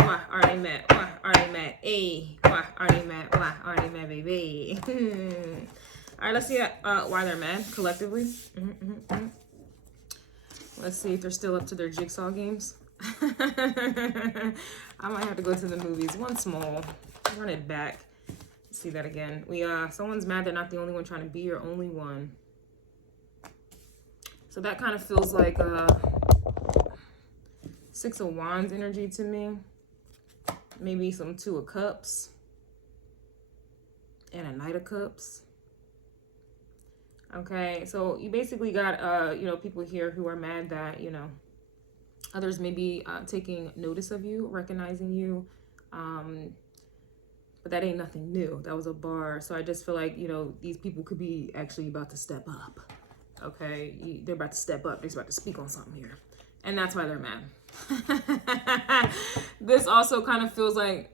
Already met. Already met. Already met, baby. All right, let's see why they're mad collectively. Let's see if they're still up to their jigsaw games. I might have to go to the movies. One small. Run it back. See that again. Someone's mad they're not the only one trying to be your only one. So that kind of feels like Six of Wands energy to me. Maybe some Two of Cups and a Knight of Cups. Okay, so you basically got people here who are mad that others may be taking notice of you, recognizing you, but that ain't nothing new. That was a bar. So I just feel like these people could be actually about to step up. Okay, they're about to step up. They're about to speak on something here, and that's why they're mad. This also kind of feels like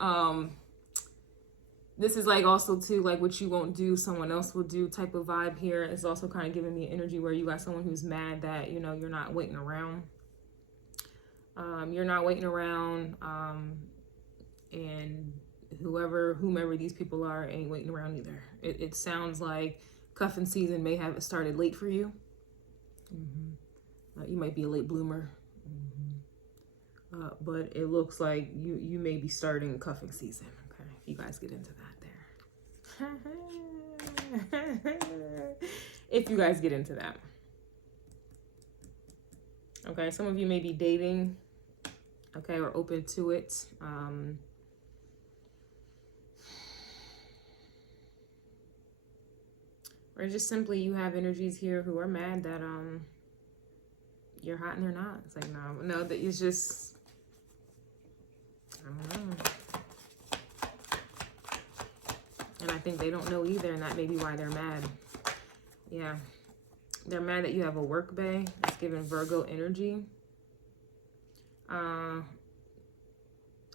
this is like also too like what you won't do, someone else will do type of vibe here. It's also kind of giving me energy where you got someone who's mad that you're not waiting around. You're not waiting around, and whomever these people are ain't waiting around either. It sounds like cuffing season may have started late for you. You might be a late bloomer. But it looks like you may be starting cuffing season. Okay, if you guys get into that there. If you guys get into that. Okay, some of you may be dating, okay, or open to it. Or just simply you have energies here who are mad that you're hot and they're not. It's like no, that it's just I don't know. And I think they don't know either, and that may be why they're mad. Yeah. They're mad that you have a work bay. That's giving Virgo energy. I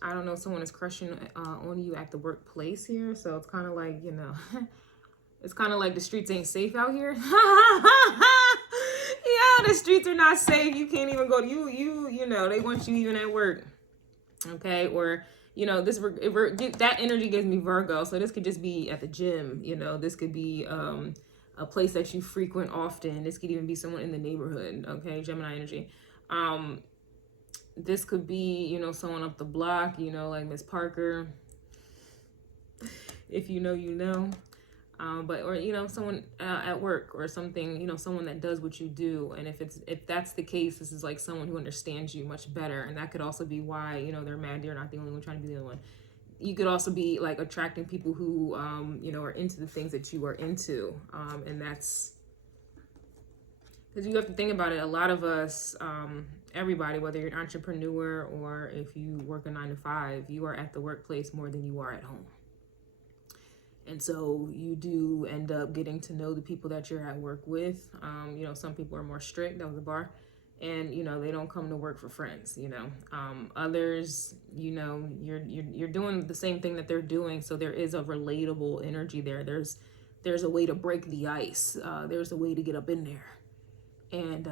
don't know, someone is crushing on you at the workplace here. So it's kind of like, it's kind of like the streets ain't safe out here. Yeah, the streets are not safe. You can't even go to, they want you even at work. Okay, or that energy gives me Virgo, so this could just be at the gym. This could be a place that you frequent often. This could even be someone in the neighborhood. Okay, Gemini energy. This could be someone up the block. Like Miss Parker. If you know. Or someone at work or something, someone that does what you do. And if that's the case, this is like someone who understands you much better. And that could also be why they're mad you're not the only one trying to be the only one. You could also be like attracting people who are into the things that you are into, and that's because you have to think about it. A lot of us, everybody, whether you're an entrepreneur or if you work a 9-to-5, you are at the workplace more than you are at home. And so you do end up getting to know the people that you're at work with. Some people are more strict. That was a bar. And, they don't come to work for friends, Others, you're doing the same thing that they're doing. So there is a relatable energy there. There's a way to break the ice. There's a way to get up in there. And,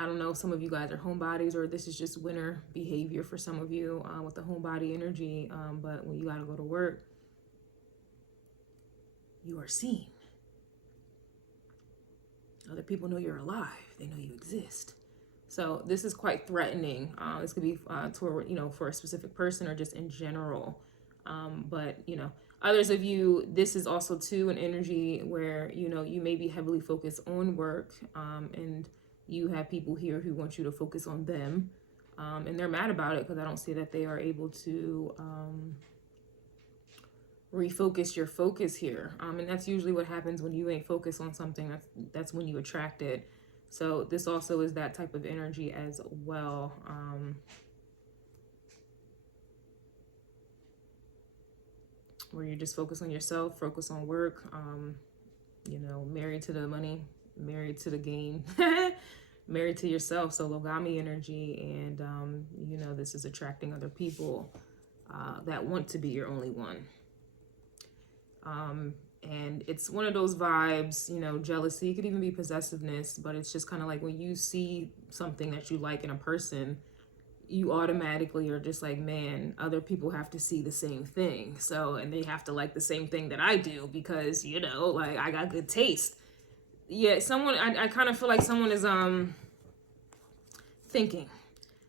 I don't know, some of you guys are homebodies, or this is just winter behavior for some of you with the homebody energy. But when you got to go to work, you are seen. Other people know you're alive. They know you exist. So this is quite threatening. This could be for a specific person or just in general. But others of you, this is also too an energy where you may be heavily focused on work, and you have people here who want you to focus on them, and they're mad about it because I don't see that they are able to refocus your focus here. And that's usually what happens when you ain't focused on something. That's when you attract it. So this also is that type of energy as well. Where you're just focused on yourself, focus on work, married to the money, married to the game. Married to yourself, so Logami energy, and this is attracting other people that want to be your only one. And it's one of those vibes, you know, jealousy. It could even be possessiveness, but it's just kind of like when you see something that you like in a person, you automatically are just like, man, other people have to see the same thing. So, and they have to like the same thing that I do because, you know, like I got good taste. Yeah, someone, I kind of feel like someone is thinking.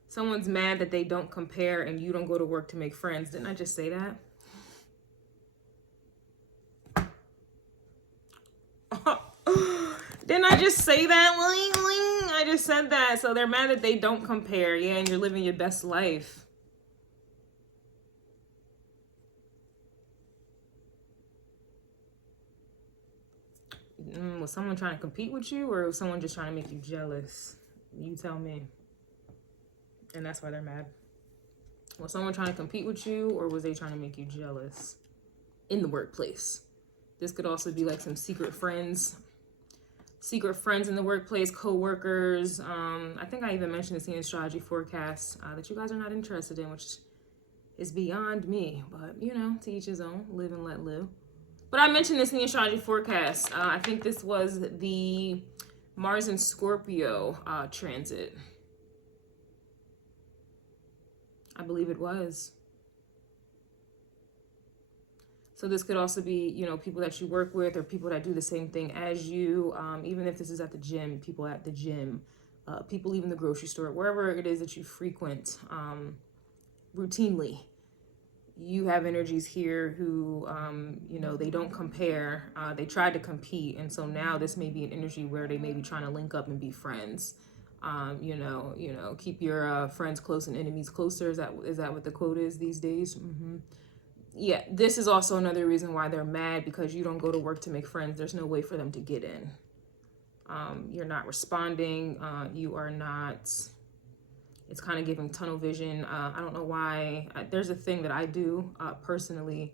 Someone's mad that they don't compare and you don't go to work to make friends. Didn't I just say that? Didn't I just say that? I just said that. So they're mad that they don't compare. Yeah, and you're living your best life. Was someone trying to compete with you, or was someone just trying to make you jealous? You tell me. And that's why they're mad. Was someone trying to compete with you, or was they trying to make you jealous in the workplace? This could also be like some secret friends in the workplace, co-workers. I think I even mentioned this in the astrology forecast that you guys are not interested in, which is beyond me. But, you know, to each his own. Live and let live. But I mentioned this in the astrology forecast. I think this was the Mars and Scorpio transit. I believe it was. So this could also be, you know, people that you work with or people that do the same thing as you. Even if this is at the gym, people at the gym, people leaving the grocery store, wherever it is that you frequent routinely. You have energies here who, you know, they don't compare. They tried to compete. And so now this may be an energy where they may be trying to link up and be friends. You know, keep your friends close and enemies closer. Is that what the quote is these days? Yeah, this is also another reason why they're mad, because you don't go to work to make friends. There's no way for them to get in. You're not responding. You are not... It's kind of giving tunnel vision. I don't know why. There's a thing that I do personally,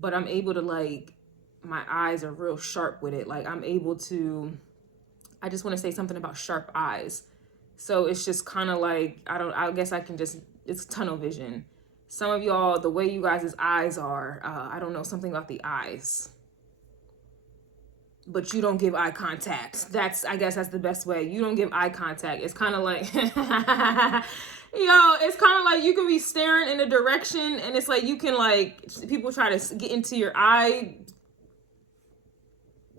but I'm able to, like, my eyes are real sharp with it. Like, I'm able to... I just want to say something about sharp eyes. So it's just kind of like, I guess I can just... It's tunnel vision. Some of y'all, the way you guys' eyes are, I don't know, something about the eyes. But you don't give eye contact. I guess that's the best way. You don't give eye contact. It's kind of like, it's kind of like you can be staring in a direction and it's like you can, like, people try to get into your eye,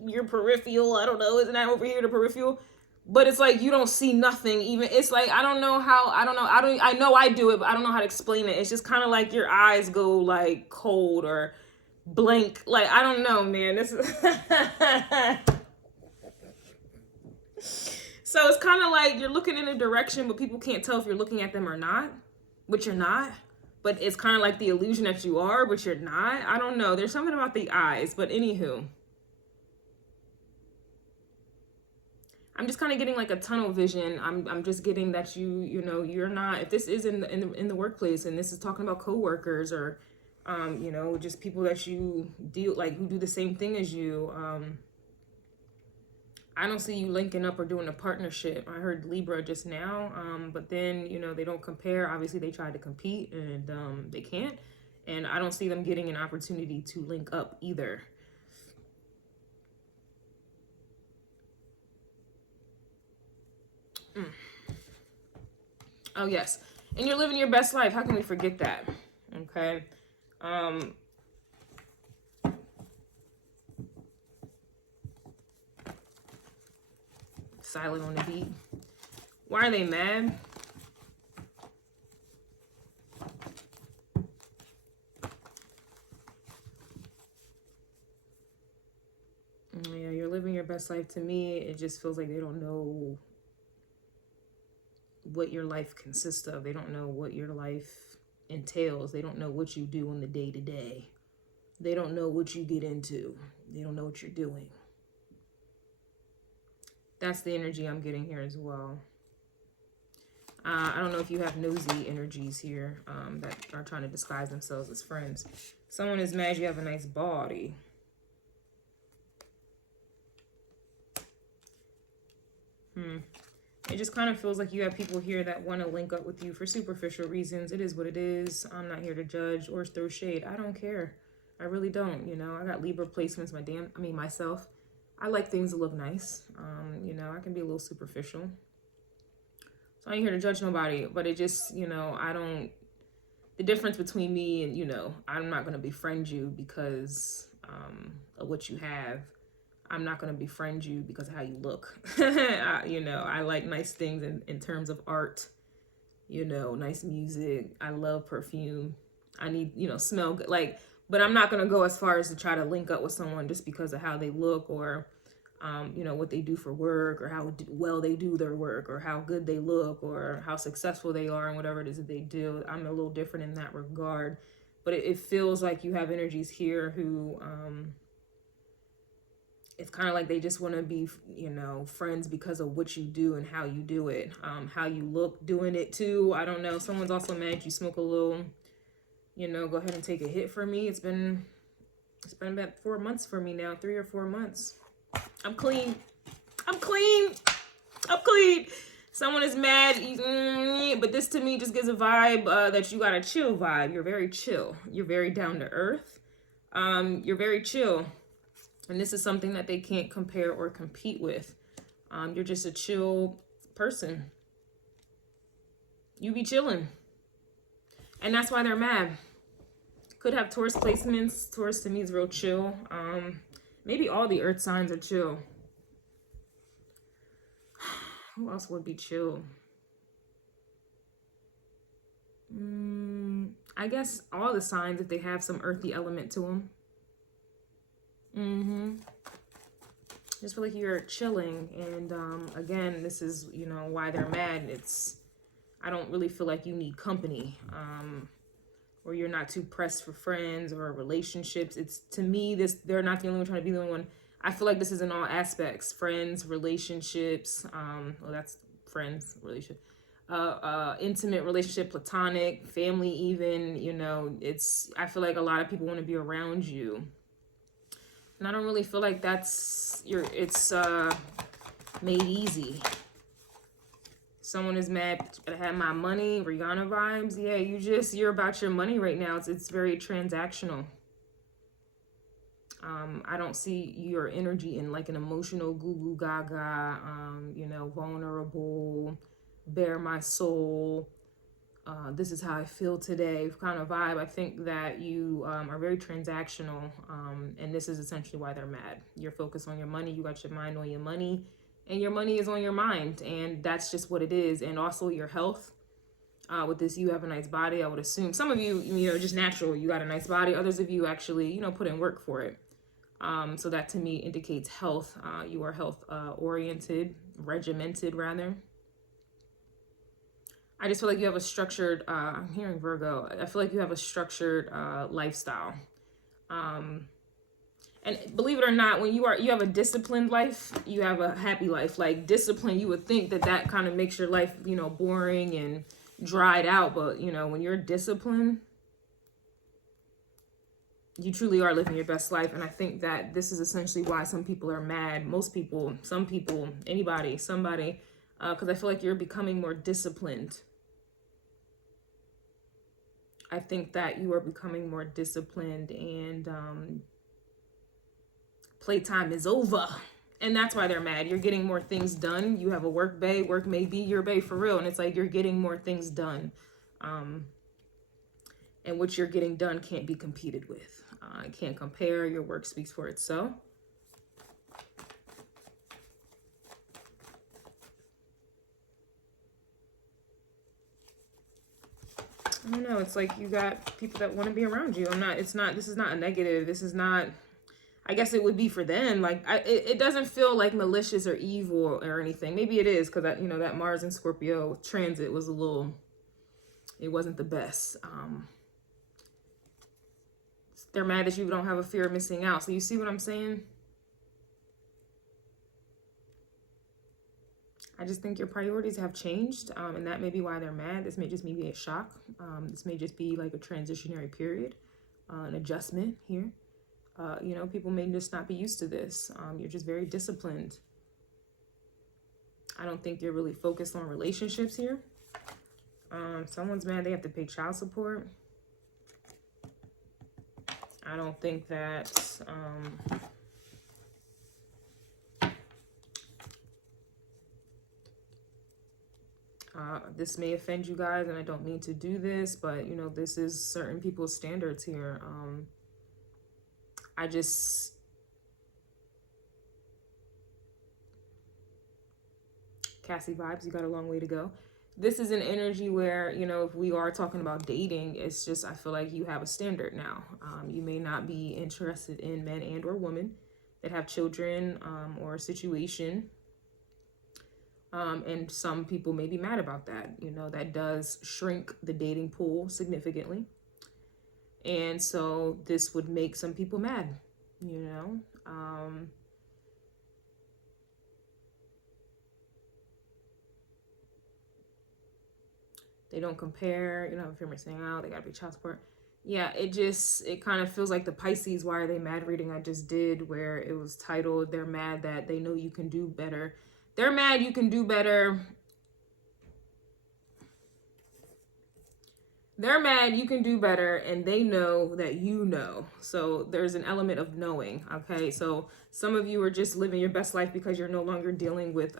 your peripheral. I don't know. Isn't that over here, the peripheral? But it's like you don't see nothing even. It's like, I know I do it, but I don't know how to explain it. It's just kind of like your eyes go like cold or blank. Like, I don't know, man. This is so it's kind of like you're looking in a direction, but people can't tell if you're looking at them or not, but you're not. But it's kind of like the illusion that you are, but you're not. I don't know. There's something about the eyes, but anywho. I'm just kind of getting like a tunnel vision. I'm just getting that you know, you're not, if this is in the workplace and this is talking about coworkers or, you know, just people that you deal, like, who do the same thing as you. I don't see you linking up or doing a partnership. I heard Libra just now, but then, you know, they don't compare. Obviously they tried to compete and they can't. And I don't see them getting an opportunity to link up either. Oh, yes. And you're living your best life. How can we forget that? Okay. Silent on the beat. Why are they mad? Yeah, you're living your best life. To me, it just feels like they don't know what your life consists of. They don't know what your life entails. They don't know what you do in the day-to-day. They don't know what you get into. They don't know what you're doing. That's the energy I'm getting here as well. I don't know if you have nosy energies here that are trying to disguise themselves as friends. Someone is mad you have a nice body. It just kind of feels like you have people here that want to link up with you for superficial reasons. It is what it is. I'm not here to judge or throw shade. I don't care. I really don't. You know, I got Libra placements, myself. I like things to look nice. You know, I can be a little superficial. So I ain't here to judge nobody, but it just, you know, the difference between me and, you know, I'm not going to befriend you because of what you have. I'm not going to befriend you because of how you look. You know, I like nice things in terms of art, you know, nice music. I love perfume. I need, you know, smell good. Like, but I'm not going to go as far as to try to link up with someone just because of how they look or, you know, what they do for work or how well they do their work or how good they look or how successful they are and whatever it is that they do. I'm a little different in that regard. But it feels like you have energies here who, it's kind of like they just want to be, you know, friends because of what you do and how you do it, how you look doing it too. I don't know. Someone's also mad you smoke a little, you know, go ahead and take a hit for me. It's been about 4 months for me now, 3 or 4 months. I'm clean. I'm clean. I'm clean. Someone is mad, but this to me just gives a vibe that you got a chill vibe. You're very chill. You're very down to earth. You're very chill. And this is something that they can't compare or compete with. You're just a chill person. You be chilling. And that's why they're mad. Could have Taurus placements. Taurus to me is real chill. Maybe all the earth signs are chill. Who else would be chill? I guess all the signs if they have some earthy element to them. Just feel like you're chilling, and again, this is, you know, why they're mad. I don't really feel like you need company, or you're not too pressed for friends or relationships. It's, to me, they're not the only one trying to be the only one. I feel like this is in all aspects: friends, relationships. Well, that's friends, relationship, intimate relationship, platonic, family, even. You know, I feel like a lot of people want to be around you. And I don't really feel like it's made easy. Someone is mad to have my money, Rihanna vibes. Yeah, you're about your money right now. It's very transactional. I don't see your energy in like an emotional goo goo gaga, you know, vulnerable, bare my soul. This is how I feel today kind of vibe. I think that you are very transactional, and this is essentially why they're mad. You're focused on your money. You got your mind on your money, and your money is on your mind, and that's just what it is. And also your health. With this, you have a nice body. I would assume some of you, you know, just natural, you got a nice body. Others of you actually, you know, put in work for it. So that to me indicates health. You are health oriented, regimented rather. I just feel like you have a structured, I'm hearing Virgo, I feel like you have a structured lifestyle. And believe it or not, when you have a disciplined life, you have a happy life. Like discipline, you would think that kind of makes your life, you know, boring and dried out. But, you know, when you're disciplined, you truly are living your best life. And I think that this is essentially why some people are mad. Most people, some people, anybody, somebody, because I feel like you're becoming more disciplined. I think that you are becoming more disciplined, and playtime is over. And that's why they're mad. You're getting more things done. You have a work bay. Work may be your bay for real. And it's like you're getting more things done. And what you're getting done can't be competed with. I can't compare. Your work speaks for itself. I don't know. It's like you got people that want to be around you. This is not a negative. This is not, I guess it would be for them. Like, it doesn't feel like malicious or evil or anything. Maybe it is because, you know, that Mars and Scorpio transit was it wasn't the best. They're mad that you don't have a fear of missing out. So you see what I'm saying? I just think your priorities have changed, and that may be why they're mad. This may just be a shock. This may just be like a transitionary period, an adjustment here. You know, people may just not be used to this. You're just very disciplined. I don't think you're really focused on relationships here. Someone's mad they have to pay child support. I don't think that this may offend you guys, and I don't mean to do this, but you know, this is certain people's standards here. I just, Cassie vibes, you got a long way to go. This is an energy where, you know, if we are talking about dating, it's just, I feel like you have a standard now. You may not be interested in men and or women that have children or a situation. And some people may be mad about that. You know, that does shrink the dating pool significantly. And so this would make some people mad, you know. They don't compare, you know, if you're missing out, they gotta be child support. Yeah, it kind of feels like the Pisces Why Are They Mad reading I just did, where it was titled, they're mad that they know you can do better. They're mad you can do better. They're mad you can do better, and they know that you know. So there's an element of knowing, okay? So some of you are just living your best life because you're no longer dealing with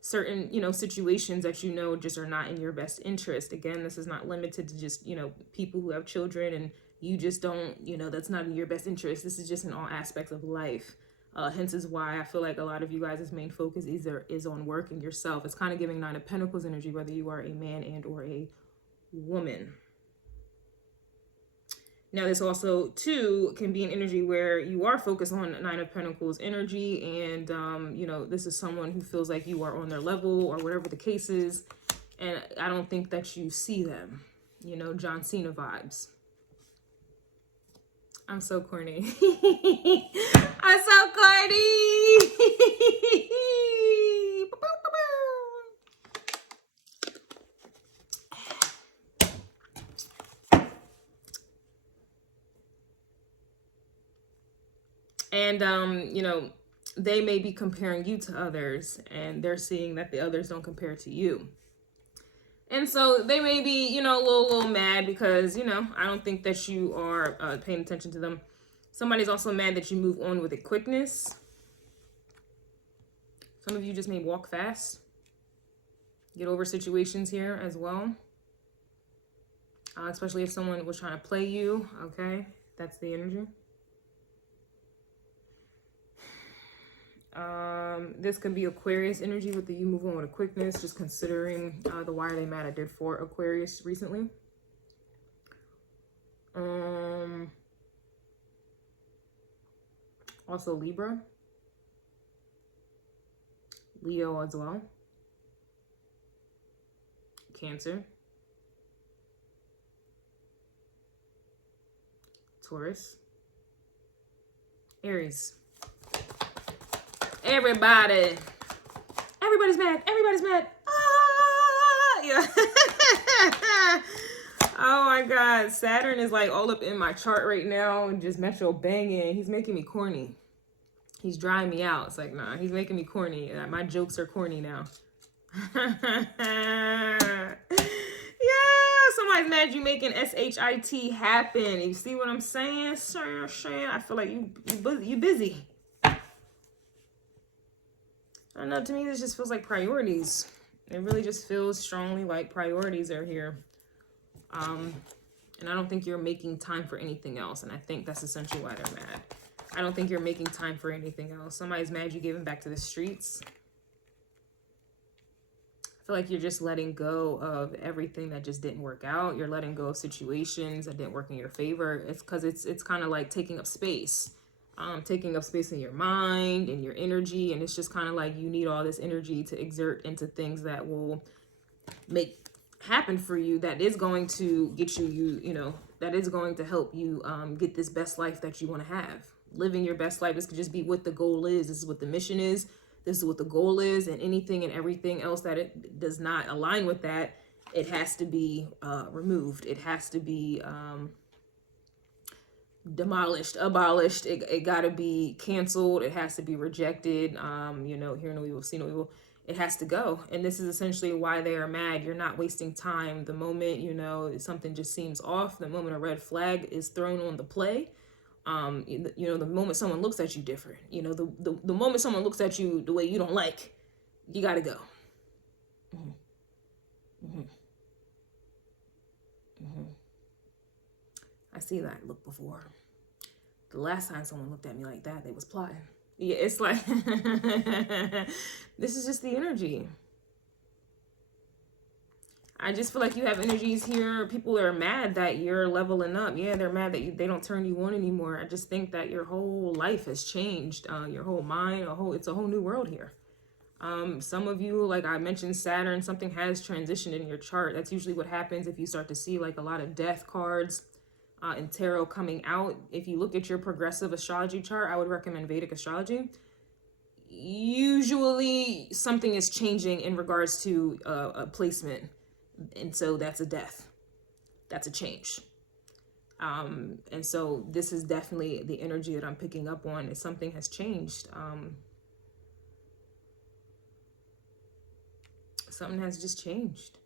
certain, you know, situations that you know just are not in your best interest. Again, this is not limited to just, you know, people who have children and you just don't, you know, that's not in your best interest. This is just in all aspects of life. Hence is why I feel like a lot of you guys' main focus is on work and yourself. It's kind of giving Nine of Pentacles energy, whether you are a man and or a woman. Now, this also, too, can be an energy where you are focused on Nine of Pentacles energy, and, you know, this is someone who feels like you are on their level or whatever the case is, and I don't think that you see them, you know, John Cena vibes. I'm so corny. I'm so corny. And, you know, they may be comparing you to others, and they're seeing that the others don't compare to you. And so they may be, you know, a little mad because, you know, I don't think that you are paying attention to them. Somebody's also mad that you move on with a quickness. Some of you just may walk fast. Get over situations here as well. Especially if someone was trying to play you, okay? That's the energy. This could be Aquarius energy with the you move on with a quickness, just considering the Why Are They Mad I did for Aquarius recently. Also Libra. Leo as well. Cancer. Taurus. Aries. Everybody's mad. Everybody's mad. Ah, yeah. Oh my God. Saturn is like all up in my chart right now and just metro banging. He's making me corny. He's drying me out. It's like, nah, he's making me corny. My jokes are corny now. Yeah, somebody's mad you making SHIT happen. You see what I'm saying? I feel like you busy. I don't know, to me, this just feels like priorities. It really just feels strongly like priorities are here. And I don't think you're making time for anything else. And I think that's essentially why they're mad. I don't think you're making time for anything else. Somebody's mad you gave him back to the streets. I feel like you're just letting go of everything that just didn't work out. You're letting go of situations that didn't work in your favor. It's because it's kind of like taking up space. Taking up space in your mind and your energy, and it's just kind of like you need all this energy to exert into things that will make happen for you, that is going to get you know, that is going to help you get this best life that you want to have. Living your best life, this could just be what the goal is. This is what the mission is. This is what the goal is, and anything and everything else that it does not align with that, it has to be removed. It has to be demolished, abolished. It got to be canceled. It has to be rejected. You know, hear no evil, see no evil. It has to go. And this is essentially why they are mad. You're not wasting time. The moment, you know, something just seems off, the moment a red flag is thrown on the play, You know, the moment someone looks at you different, you know, the moment someone looks at you the way you don't like, you got to go. Mm-hmm. Mm-hmm. Mm-hmm. I see that look before. The last time someone looked at me like that, they was plotting. Yeah, it's like, this is just the energy. I just feel like you have energies here. People are mad that you're leveling up. Yeah, they're mad that they don't turn you on anymore. I just think that your whole life has changed. Your whole mind, it's a whole new world here. Some of you, like I mentioned, Saturn, something has transitioned in your chart. That's usually what happens if you start to see like a lot of death cards and tarot coming out. If you look at your progressive astrology chart, I would recommend Vedic astrology. Usually something is changing in regards to a placement. And so that's a death. That's a change. And so this is definitely the energy that I'm picking up on, is something has changed. Something has just changed.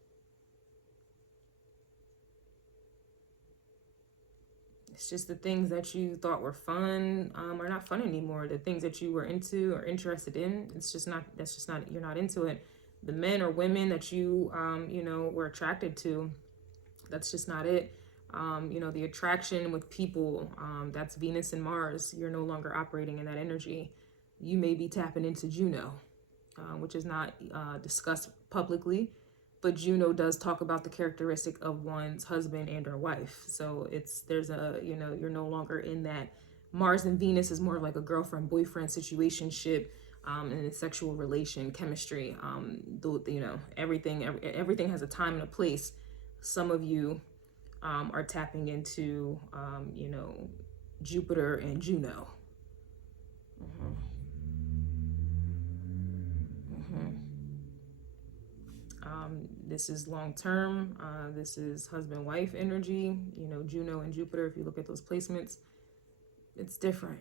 It's just the things that you thought were fun are not fun anymore. The things that you were into or interested in, you're not into it. The men or women that you, you know, were attracted to, that's just not it. You know, the attraction with people, that's Venus and Mars. You're no longer operating in that energy. You may be tapping into Juno, which is not discussed publicly, but Juno does talk about the characteristic of one's husband and or wife. So there's a, you know, you're no longer in that. Mars and Venus is more like a girlfriend boyfriend situationship, and a sexual relation, chemistry. You know, everything has a time and a place. Some of you are tapping into, you know, Jupiter and Juno. Mm-hmm. Mm-hmm. This is long term. This is husband-wife energy. You know, Juno and Jupiter, if you look at those placements, it's different.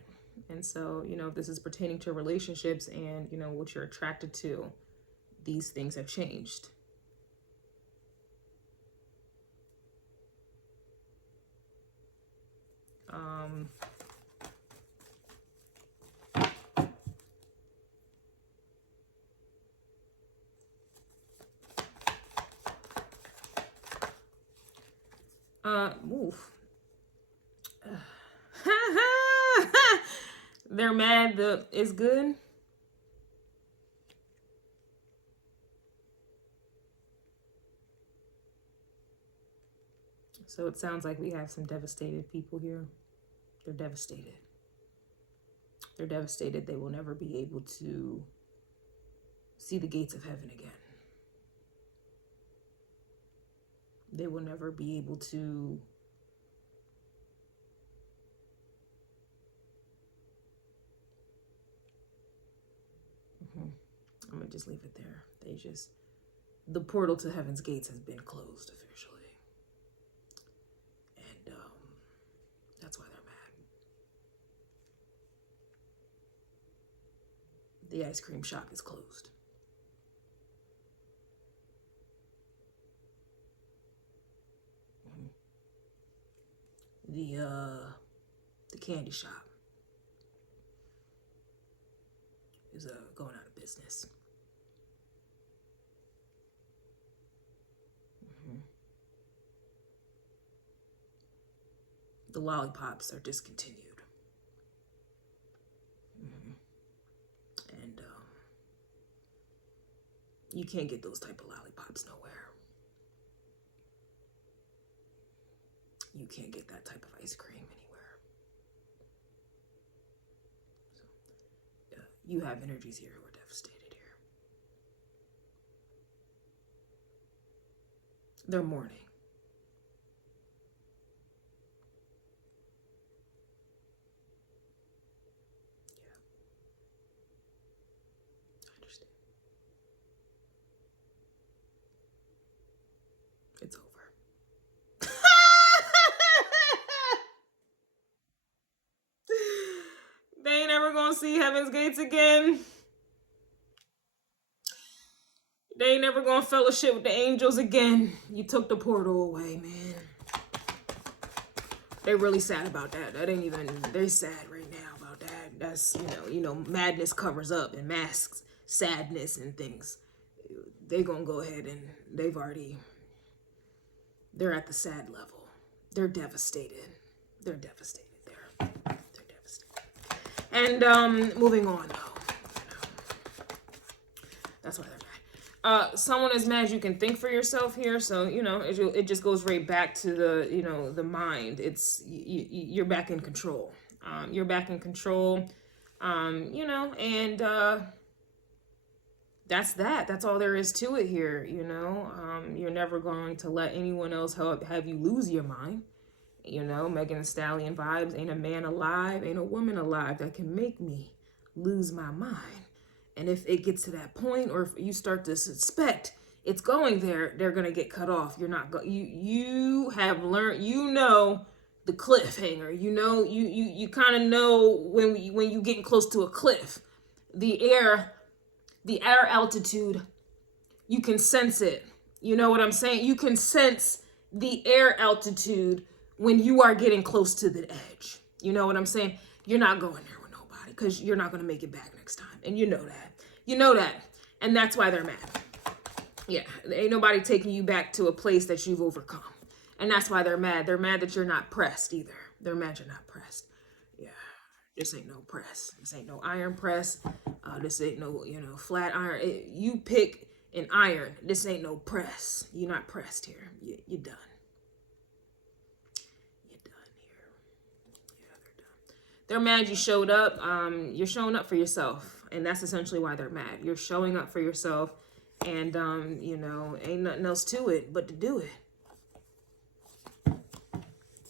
And so, you know, if this is pertaining to relationships and, you know, what you're attracted to, these things have changed. Oof. They're mad that it's good. So it sounds like we have some devastated people here. They're devastated. They're devastated. They will never be able to see the gates of heaven again. They will never be able to I'm gonna just leave it there. The portal to heaven's gates has been closed officially. And that's why they're mad. The ice cream shop is closed. The candy shop is going out of business. The lollipops are discontinued. And you can't get those type of lollipops nowhere. You can't get that type of ice cream anywhere. So, you have energies here who are devastated here. They're mourning. Yeah. I understand. It's over. They ain't ever gonna see heaven's gates again. They ain't never gonna fellowship with the angels again. You took the portal away, man. They're really sad about that. That ain't even, they're sad right now about that. That's, madness covers up and masks sadness and things. They gonna go ahead and they're at the sad level. They're devastated. They're devastated. They're devastated. And moving on though. That's why they're mad. Someone is mad you can think for yourself here. So, it just goes right back to the, the mind. It's, you're back in control. You're back in control, and that's that. That's all there is to it here, You're never going to let anyone else have you lose your mind. Megan Thee Stallion vibes. Ain't a man alive, ain't a woman alive that can make me lose my mind. And if it gets to that point, or if you start to suspect it's going there, they're gonna get cut off. You're not you have learned, the cliffhanger. You kind of know when you getting close to a cliff. The air altitude, you can sense it. You know what I'm saying? You can sense the air altitude when you are getting close to the edge. You know what I'm saying? You're not going there with nobody because you're not going to make it back next time. And you know that. You know that. And that's why they're mad. Yeah. Ain't nobody taking you back to a place that you've overcome. And that's why they're mad. They're mad that you're not pressed either. They're mad you're not pressed. Yeah. This ain't no press. This ain't no iron press. This ain't no, flat iron. You pick an iron. This ain't no press. You're not pressed here. You're done. You're done here. Yeah, they're done. They're mad you showed up. You're showing up for yourself. And that's essentially why they're mad. You're showing up for yourself. And, ain't nothing else to it but to do it.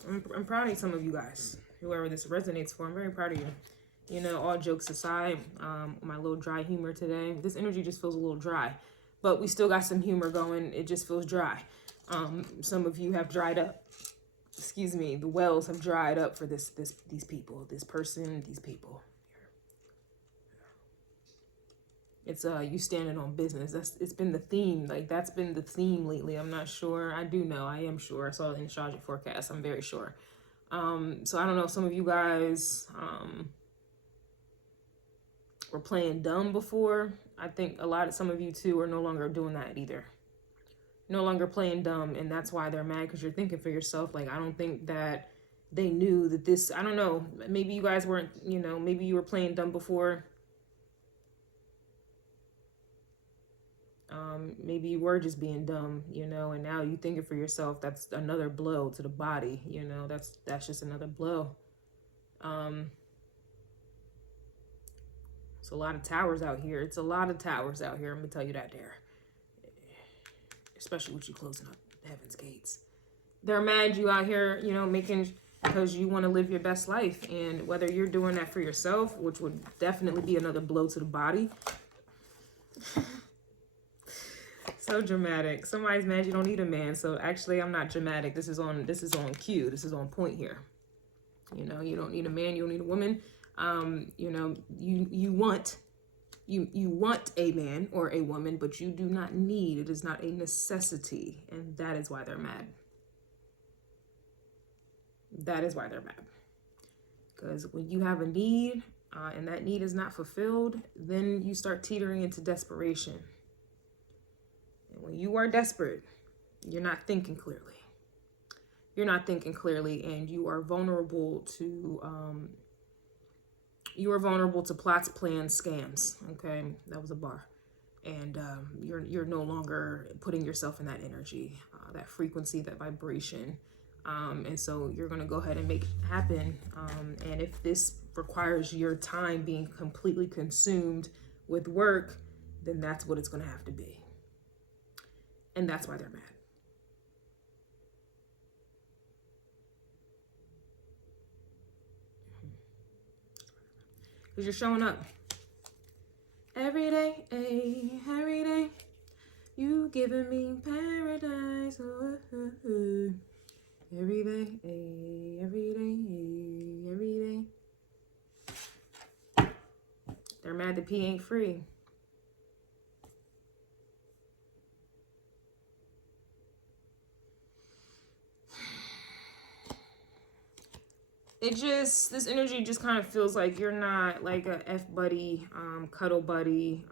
I'm proud of some of you guys. Whoever this resonates for, I'm very proud of you. All jokes aside, my little dry humor today. This energy just feels a little dry. But we still got some humor going. It just feels dry. Some of you have dried up. Excuse me. The wells have dried up for these people. This person, these people. It's you standing on business. It's been the theme. Like, that's been the theme lately. I'm not sure. I do know. I am sure. I saw it in the astrology forecast. I'm very sure. So I don't know if some of you guys were playing dumb before. I think some of you too are no longer doing that either. No longer playing dumb, and that's why they're mad, because you're thinking for yourself. Like, I don't think that they knew that this, I don't know, maybe you guys weren't, maybe you were playing dumb before. Maybe you were just being dumb, and now you thinking for yourself. That's another blow to the body, that's just another blow. It's a lot of towers out here. It's a lot of towers out here. I'm gonna tell you that there. Especially with you closing up heaven's gates. They're mad you out here, making, because you want to live your best life. And whether you're doing that for yourself, which would definitely be another blow to the body. So dramatic. Somebody's mad you don't need a man. So actually, I'm not dramatic. This is on cue. This is on point here. You don't need a man. You don't need a woman. You want a man or a woman, but you do not need. It is not a necessity, and that is why they're mad. That is why they're mad. Because when you have a need, and that need is not fulfilled, then you start teetering into desperation. And when you are desperate, you're not thinking clearly. You're not thinking clearly, and you are vulnerable to plots, plans, scams. Okay, that was a bar. And you're no longer putting yourself in that energy, that frequency, that vibration. And so you're going to go ahead and make it happen. And if this requires your time being completely consumed with work, then that's what it's going to have to be. And that's why they're mad. Because you're showing up. Every day, every day, you giving me paradise. Every day, every day, every day. They're mad that P ain't free. this energy just kind of feels like you're not like a F buddy, cuddle buddy,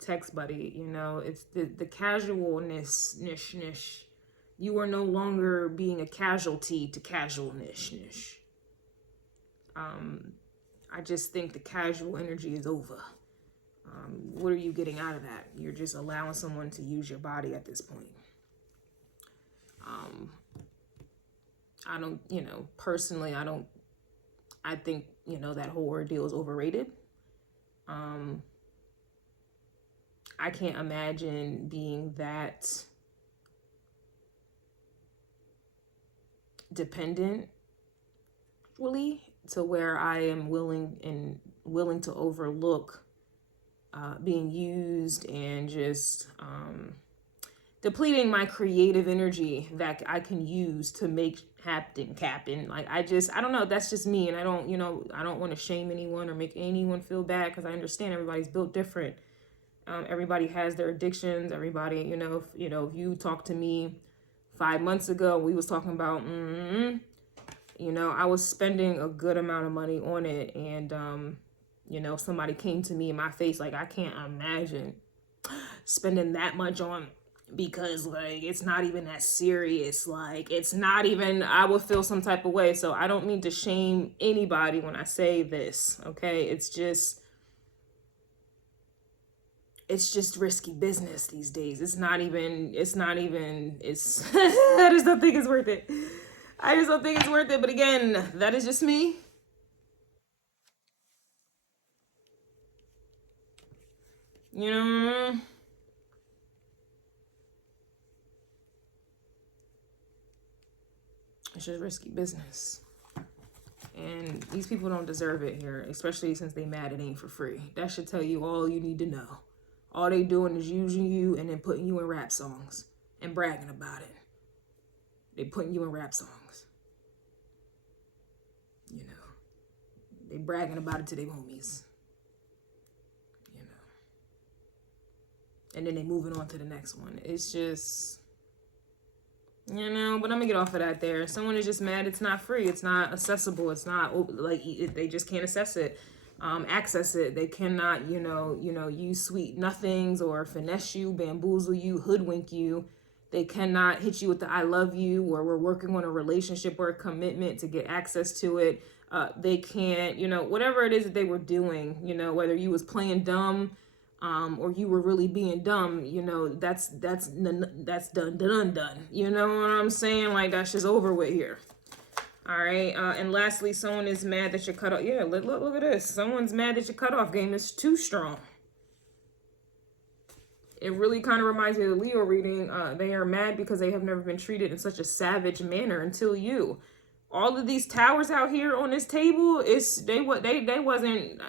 text buddy, you know. It's the casualness, nish. You are no longer being a casualty to casualness, nish. I just think the casual energy is over. What are you getting out of that? You're just allowing someone to use your body at this point. I don't, you know, personally, I think, you know, that whole ordeal is overrated. I can't imagine being that dependent, really, to where I am willing to overlook being used and just depleting my creative energy that I can use to make happen. Like, I don't know, that's just me. And I don't, you know, I don't want to shame anyone or make anyone feel bad, because I understand everybody's built different. Everybody has their addictions. Everybody, you know, if you talk to me 5 months ago, we was talking about, you know, I was spending a good amount of money on it. And, you know, somebody came to me in my face, like, I can't imagine spending that much on, because like, it's not even that serious. Like, it's not even, I would feel some type of way. So I don't mean to shame anybody when I say this. Okay. It's just risky business these days. I just don't think it's worth it. I just don't think it's worth it. But again, that is just me. You know, it's just risky business. And these people don't deserve it here, especially since they mad it ain't for free. That should tell you all you need to know. All they doing is using you and then putting you in rap songs and bragging about it. They putting you in rap songs. You know, they bragging about it to their homies. You know, and then they moving on to the next one. It's just, you know, but I'm gonna get off of that there. Someone is just mad it's not free. It's not accessible. It's not, like, they just can't access it. Access it. They cannot, you know, use sweet nothings or finesse you, bamboozle you, hoodwink you. They cannot hit you with the I love you, or we're working on a relationship or a commitment to get access to it. They can't, you know, whatever it is that they were doing, you know, whether you was playing dumb, or you were really being dumb, you know, that's done. You know what I'm saying? Like, that's just over with here. All right. And lastly, someone is mad that your cutoff. Yeah, look at this. Someone's mad that your cutoff game is too strong. It really kind of reminds me of the Leo reading. They are mad because they have never been treated in such a savage manner until you. All of these towers out here on this table, they wasn't.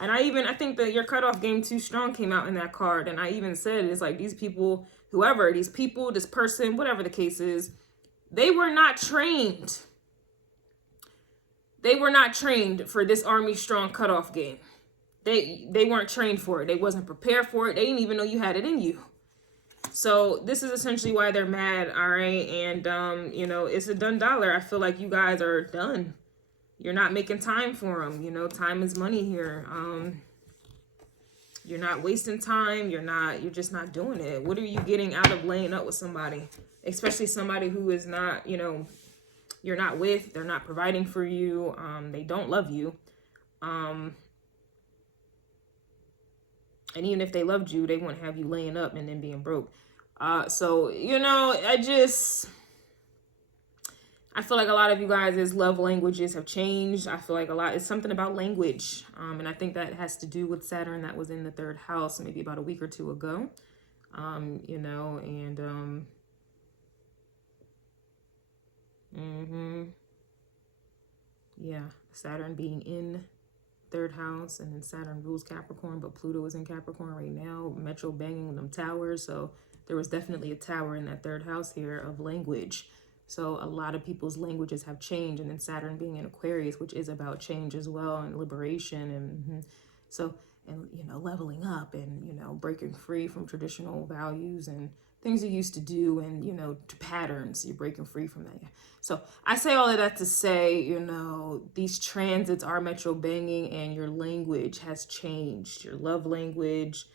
And I think that your cutoff game too strong came out in that card. And I even said, it's like, these people, this person, whatever the case is, they were not trained. They were not trained for this Army Strong cutoff game. They weren't trained for it. They wasn't prepared for it. They didn't even know you had it in you. So this is essentially why they're mad, all right? And, you know, it's a done dollar. I feel like you guys are done. You're not making time for them. You know, time is money here. You're not wasting time. You're just not doing it. What are you getting out of laying up with somebody? Especially somebody who is not, you know, you're not with, they're not providing for you. They don't love you. And even if they loved you, they wouldn't have you laying up and then being broke. So, you know, I feel like a lot of you guys' love languages have changed. I feel like it's something about language. And I think that has to do with Saturn that was in the 3rd house, maybe about a week or two ago. You know, and, yeah, Saturn being in 3rd house, and then Saturn rules Capricorn, but Pluto is in Capricorn right now, Metro banging them towers. So there was definitely a tower in that 3rd house here of language. So a lot of people's languages have changed, and then Saturn being in Aquarius, which is about change as well, and liberation, and so, and, you know, leveling up, and, you know, breaking free from traditional values and things you used to do, and, you know, to patterns. You're breaking free from that. So I say all of that to say, you know, these transits are metro banging, and your language has changed. Your love language,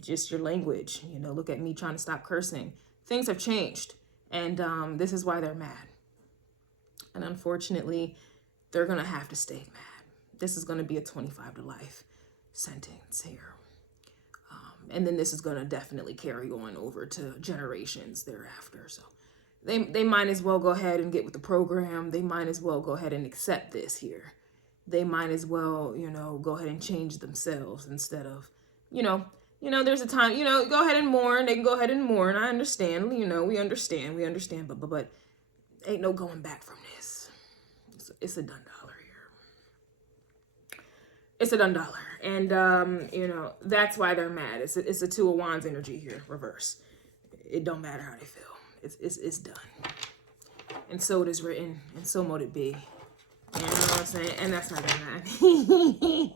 just your language. You know, look at me trying to stop cursing. Things have changed, and this is why they're mad. And unfortunately, they're going to have to stay mad. This is going to be a 25 to life sentence here. And then this is going to definitely carry on over to generations thereafter. So they might as well go ahead and get with the program. They might as well go ahead and accept this here. They might as well, you know, go ahead and change themselves instead of, you know, there's a time, you know, go ahead and mourn. They can go ahead and mourn. I understand, you know, we understand, but ain't no going back from this. It's a done dollar here. It's a done dollar. And, you know, that's why they're mad. It's a Two of Wands energy here, reverse. It don't matter how they feel. It's done. And so it is written, and so mote it be. You know what I'm saying? And that's how they're mad.